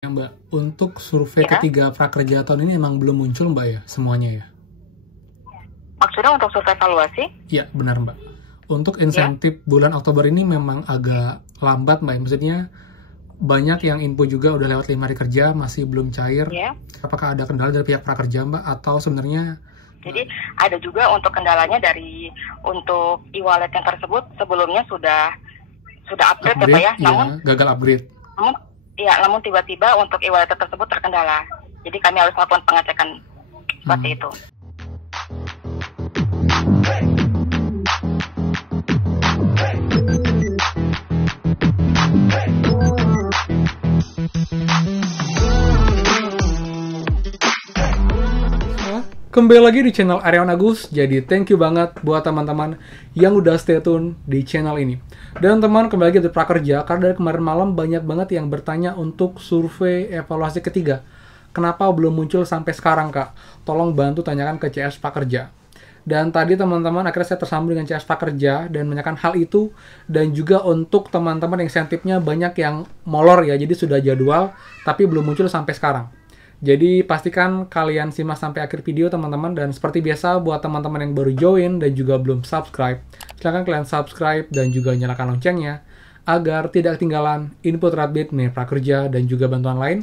Ya Mbak, untuk survei Ya, ketiga prakerja tahun ini emang belum muncul Mbak ya, semuanya ya? maksudnya untuk survei evaluasi? Ya, benar Mbak. Untuk Ya, insentif bulan Oktober ini memang agak lambat Mbak, maksudnya banyak yang info juga udah lewat 5 hari kerja, masih belum cair. ya. Apakah ada kendala dari pihak prakerja Mbak, atau sebenarnya Jadi ada juga untuk kendalanya dari untuk e-wallet yang tersebut sebelumnya sudah upgrade ya Pak upgrade, ya. ya Namun gagal upgrade? namun namun tiba-tiba untuk e-wallet tersebut terkendala. Jadi kami harus melakukan pengecekan seperti itu. Kembali lagi di channel Aryawan Agus, jadi thank you banget buat teman-teman yang udah stay tune di channel ini. Dan teman, kembali lagi di Prakerja, karena dari kemarin malam banyak banget yang bertanya untuk survei evaluasi ketiga. Kenapa belum muncul sampai sekarang Kak? Tolong bantu tanyakan ke CS Prakerja. Dan tadi teman-teman akhirnya saya tersambung dengan CS Prakerja dan menanyakan hal itu. Dan juga untuk teman-teman insentifnya banyak yang molor ya, jadi sudah jadwal tapi belum muncul sampai sekarang. Jadi pastikan kalian simak sampai akhir video teman-teman, dan seperti biasa buat teman-teman yang baru join dan juga belum subscribe, silahkan kalian subscribe dan juga nyalakan loncengnya agar tidak ketinggalan info terupdate mengenai prakerja dan juga bantuan lain,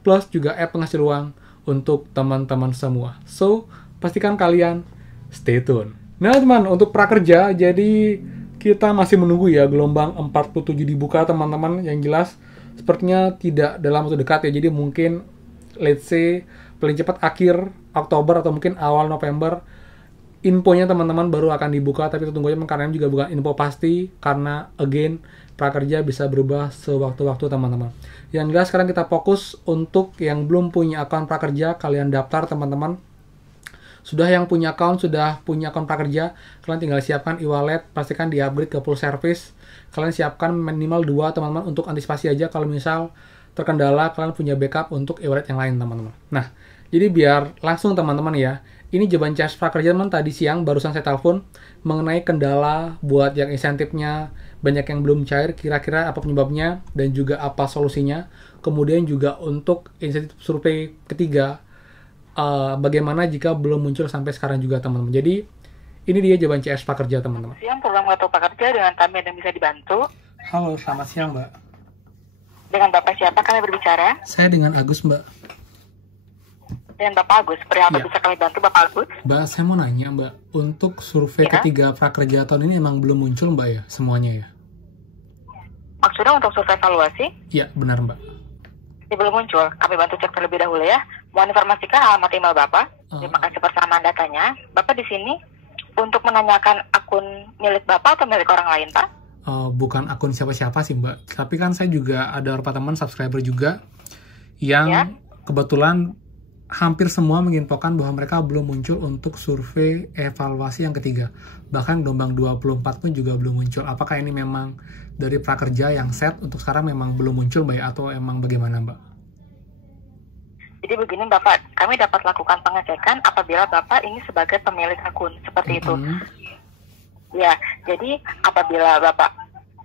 plus juga app penghasil uang untuk teman-teman semua. So, pastikan kalian stay tune. Nah teman, untuk prakerja, jadi kita masih menunggu ya gelombang 47 dibuka teman-teman. Yang jelas sepertinya tidak dalam waktu dekat ya, jadi mungkin let's say paling cepat akhir Oktober atau mungkin awal November infonya teman-teman baru akan dibuka, tapi tunggu aja karena juga bukan info pasti karena again prakerja bisa berubah sewaktu-waktu teman-teman. Yang jelas sekarang kita fokus untuk yang belum punya akun prakerja, kalian daftar teman-teman. Sudah yang punya akun, sudah punya akun prakerja, kalian tinggal siapkan e-wallet, pastikan di-upgrade ke full service. Kalian siapkan minimal 2 teman-teman untuk antisipasi aja kalau misal terkendala, kalian punya backup untuk e-wallet yang lain teman-teman. Nah, jadi biar langsung teman-teman ya, ini jawaban CS prakerja teman tadi siang barusan saya telepon mengenai kendala buat yang insentifnya banyak yang belum cair, kira-kira apa penyebabnya dan juga apa solusinya. Kemudian juga untuk insentif survei ketiga, bagaimana jika belum muncul sampai sekarang juga teman-teman. Jadi ini dia jawaban CS prakerja teman-teman. Siang program kartu prakerja dengan kami yang bisa dibantu. Halo, selamat siang Mbak. Dengan Bapak siapa kami berbicara? Saya dengan Agus Mbak. Dengan Bapak Agus. Perihal apa Ya. bisa kami bantu Bapak Agus? Mbak, saya mau nanya Mbak, untuk survei Ya. ketiga prakerja tahun ini emang belum muncul Mbak ya, semuanya ya? Maksudnya untuk survei evaluasi? Iya, benar Mbak. Ini belum muncul. Kami bantu cek terlebih dahulu ya. Mohon informasikan alamat email Bapak. Terima kasih persamaan datanya. Bapak di sini untuk menanyakan akun milik Bapak atau milik orang lain, Pak? Bukan akun siapa-siapa sih Mbak, tapi kan saya juga ada beberapa teman subscriber juga yang Ya. kebetulan hampir semua menginfokan bahwa mereka belum muncul untuk survei evaluasi yang ketiga. Bahkan gelombang 24 pun juga belum muncul. Apakah ini memang dari prakerja yang set untuk sekarang memang belum muncul Mbak ya, atau emang bagaimana Mbak? Jadi begini Bapak, kami dapat lakukan pengecekan apabila Bapak ini sebagai pemilik akun, seperti itu. Ya, jadi apabila Bapak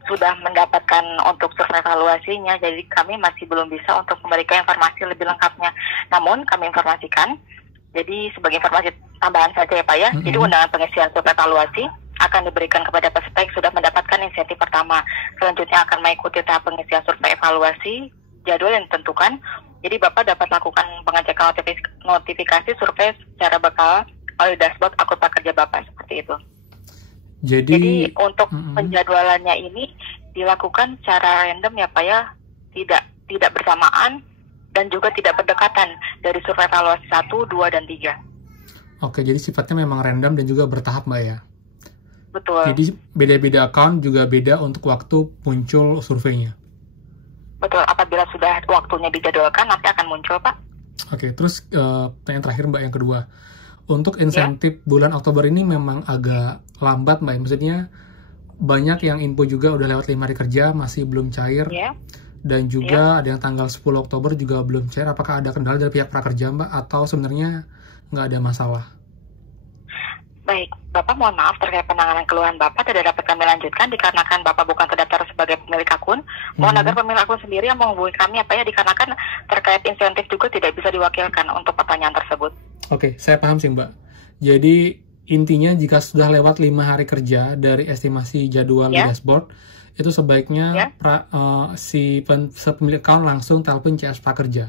sudah mendapatkan untuk survei evaluasinya, jadi kami masih belum bisa untuk memberikan informasi lebih lengkapnya. Namun kami informasikan, jadi sebagai informasi tambahan saja ya Pak ya, jadi undangan pengisian survei evaluasi akan diberikan kepada peserta yang sudah mendapatkan insentif pertama. Selanjutnya akan mengikuti tahap pengisian survei evaluasi, jadwal yang ditentukan. Jadi Bapak dapat lakukan pengecekan notifikasi survei secara bakal oleh dashboard akun prakerja Bapak, seperti itu. Jadi untuk penjadwalannya ini dilakukan secara random ya Pak ya, tidak bersamaan dan juga tidak berdekatan dari survei evaluasi 1, 2, dan 3. Oke, jadi sifatnya memang random dan juga bertahap Mbak ya? Betul. Jadi beda-beda account juga beda untuk waktu muncul surveinya? Betul, apabila sudah waktunya dijadwalkan nanti akan muncul Pak. Oke, terus pertanyaan terakhir Mbak yang kedua. Untuk insentif bulan Oktober ini memang agak lambat Mbak, maksudnya banyak yang info juga udah lewat 5 hari kerja masih belum cair, dan juga ada yang tanggal 10 Oktober juga belum cair. Apakah ada kendala dari pihak prakerja Mbak, atau sebenarnya nggak ada masalah? Baik, Bapak mohon maaf terkait penanganan keluhan Bapak tidak dapat kami lanjutkan dikarenakan Bapak bukan terdaftar sebagai pemilik akun. Mohon agar pemilik akun sendiri yang menghubungi kami ya Pak ya, dikarenakan terkait insentif juga tidak bisa diwakilkan untuk pertanyaan tersebut. Oke, saya paham sih Mbak. Jadi intinya jika sudah lewat 5 hari kerja dari estimasi jadwal di dashboard, itu sebaiknya si pemilik account langsung telepon CS Prakerja.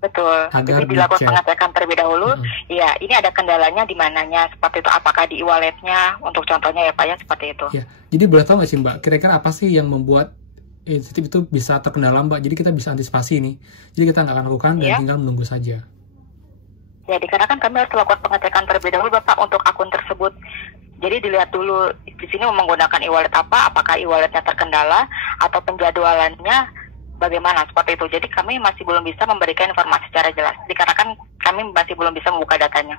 Betul. Agar jadi dilakukan pengecekan terlebih dahulu. Iya, ini ada kendalanya di mananya seperti itu. Apakah di e-walletnya untuk contohnya ya Pak ya, seperti itu. Ya, jadi boleh tahu nggak sih Mbak, kira-kira apa sih yang membuat insentif itu bisa terkendala Mbak? Jadi kita bisa antisipasi nih. Jadi kita nggak akan lakukan dan tinggal menunggu saja. Ya, dikarenakan kami harus melakukan pengecekan terlebih dahulu Bapak untuk akun tersebut. Jadi dilihat dulu di sini menggunakan e-wallet apa, apakah e-walletnya terkendala atau penjadwalannya bagaimana seperti itu. Jadi kami masih belum bisa memberikan informasi secara jelas dikarenakan kami masih belum bisa membuka datanya.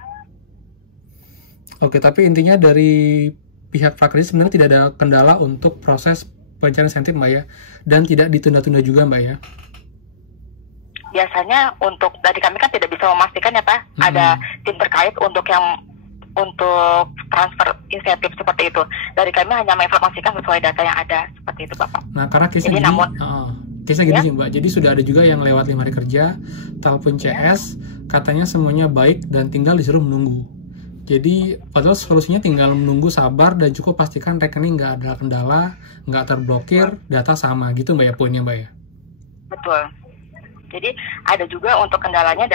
Oke, tapi intinya dari pihak Prakerja sebenarnya tidak ada kendala untuk proses pencairan insentif Mbak ya, dan tidak ditunda-tunda juga Mbak ya. Biasanya untuk dari kami kan tidak bisa memastikan ya Pak, ada tim terkait untuk transfer insentif seperti itu. Dari kami hanya menginformasikan sesuai data yang ada seperti itu Bapak. Nah, karena case-nya gini sih Mbak, jadi sudah ada juga yang lewat 5 hari kerja, telepon CS, katanya semuanya baik dan tinggal disuruh menunggu. Jadi padahal solusinya tinggal menunggu, sabar, dan cukup pastikan rekening nggak ada kendala, nggak terblokir, data sama gitu Mbak ya, poinnya Mbak ya? Betul. Jadi ada juga untuk kendalanya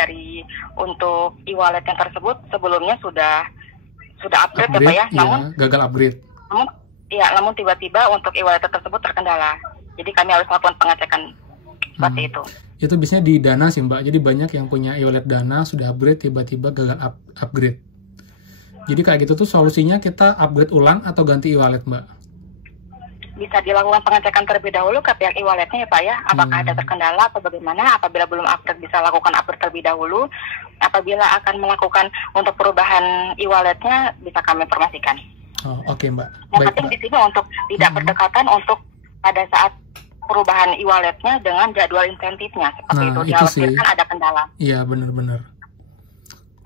untuk e-wallet yang tersebut sebelumnya sudah upgrade ya Pak ya, namun gagal upgrade. Namun tiba-tiba untuk e-wallet tersebut terkendala. Jadi kami harus melakukan pengecekan seperti itu. Itu biasanya di Dana sih Mbak. Jadi banyak yang punya e-wallet Dana sudah upgrade tiba-tiba gagal upgrade. Jadi kayak gitu tuh solusinya kita upgrade ulang atau ganti e-wallet Mbak? Bisa dilakukan pengecekan terlebih dahulu ke pihak e-walletnya ya Pak ya. Apakah ada terkendala atau bagaimana. Apabila belum upgrade bisa lakukan upgrade terlebih dahulu. Apabila akan melakukan untuk perubahan e-walletnya bisa kami informasikan. Oke Mbak. Yang penting di sini untuk tidak berdekatan untuk pada saat perubahan e-walletnya dengan jadwal insentifnya seperti itu. Dikhawatirkan ada kendala. Iya benar-benar.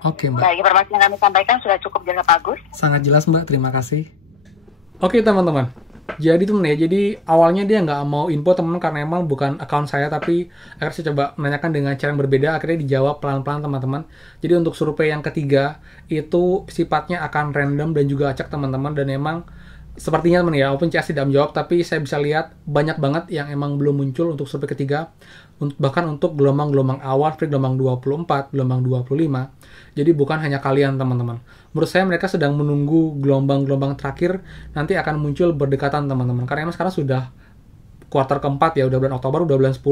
Oke Mbak. Baik, informasi yang kami sampaikan sudah cukup jelas Agus. Sangat jelas Mbak, terima kasih. Oke teman-teman. Jadi teman ya, jadi awalnya dia nggak mau info teman karena emang bukan account saya, tapi akhirnya saya coba menanyakan dengan cara yang berbeda, akhirnya dijawab pelan-pelan teman-teman. Jadi untuk survei yang ketiga itu sifatnya akan random dan juga acak teman-teman, dan emang sepertinya teman ya, OpenCS tidak menjawab, tapi saya bisa lihat banyak banget yang emang belum muncul untuk survei ketiga, bahkan untuk gelombang-gelombang awal seperti gelombang 24, gelombang 25. Jadi bukan hanya kalian teman-teman. Menurut saya mereka sedang menunggu gelombang-gelombang terakhir nanti akan muncul berdekatan teman-teman. Karena emang sekarang sudah kuartal keempat ya, udah bulan Oktober, udah bulan 10,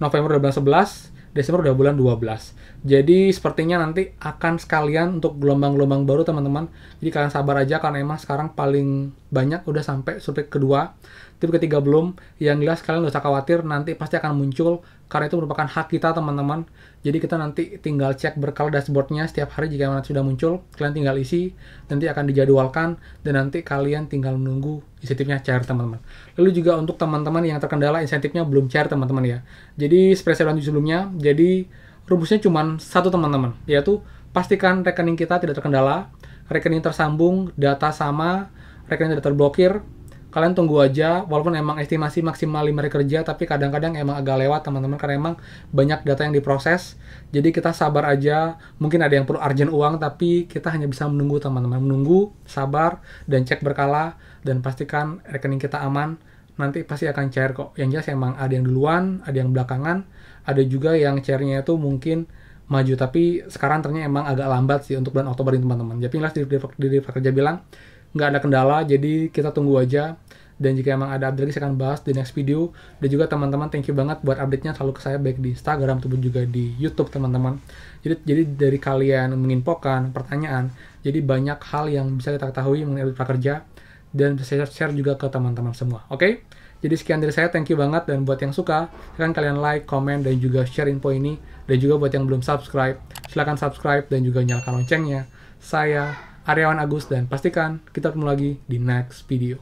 November udah bulan 11, Desember udah bulan 12. Jadi sepertinya nanti akan sekalian untuk gelombang-gelombang baru teman-teman. Jadi kalian sabar aja karena emang sekarang paling banyak udah sampai survei kedua. Tapi ketiga belum. Yang jelas kalian gak usah khawatir, nanti pasti akan muncul karena itu merupakan hak kita teman-teman. Jadi kita nanti tinggal cek berkala dashboardnya setiap hari jika nanti sudah muncul. Kalian tinggal isi, nanti akan dijadwalkan, dan nanti kalian tinggal menunggu insentifnya cair teman-teman. Lalu juga untuk teman-teman yang terkendala insentifnya belum cair teman-teman ya. Jadi seperti saya bilang sebelumnya, jadi rumusnya cuma satu teman-teman, yaitu pastikan rekening kita tidak terkendala, rekening tersambung, data sama, rekening tidak terblokir. Kalian tunggu aja, walaupun emang estimasi maksimal 5 hari kerja, tapi kadang-kadang emang agak lewat teman-teman, karena emang banyak data yang diproses. Jadi kita sabar aja, mungkin ada yang perlu urgent uang, tapi kita hanya bisa menunggu teman-teman. Menunggu, sabar, dan cek berkala, dan pastikan rekening kita aman, nanti pasti akan cair kok. Yang jelas emang ada yang duluan, ada yang belakangan, ada juga yang cairnya itu mungkin maju, tapi sekarang ternyata emang agak lambat sih untuk bulan Oktober ini teman-teman. Jadi jelas di Prakerja bilang, nggak ada kendala, jadi kita tunggu aja. Dan jika emang ada update lagi, saya akan bahas di next video. Dan juga teman-teman, thank you banget buat update-nya selalu ke saya, baik di Instagram ataupun juga di YouTube teman-teman. Jadi dari kalian menginfokan pertanyaan, jadi banyak hal yang bisa kita ketahui mengenai Prakerja, dan bisa saya share juga ke teman-teman semua. Oke? Jadi sekian dari saya, thank you banget. Dan buat yang suka, silahkan kalian like, komen, dan juga share info ini. Dan juga buat yang belum subscribe, silahkan subscribe dan juga nyalakan loncengnya. Saya Aryawan Agus, dan pastikan kita ketemu lagi di next video.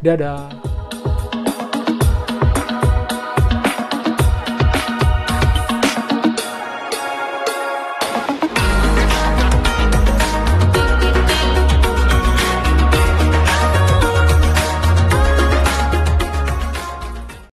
Dadah!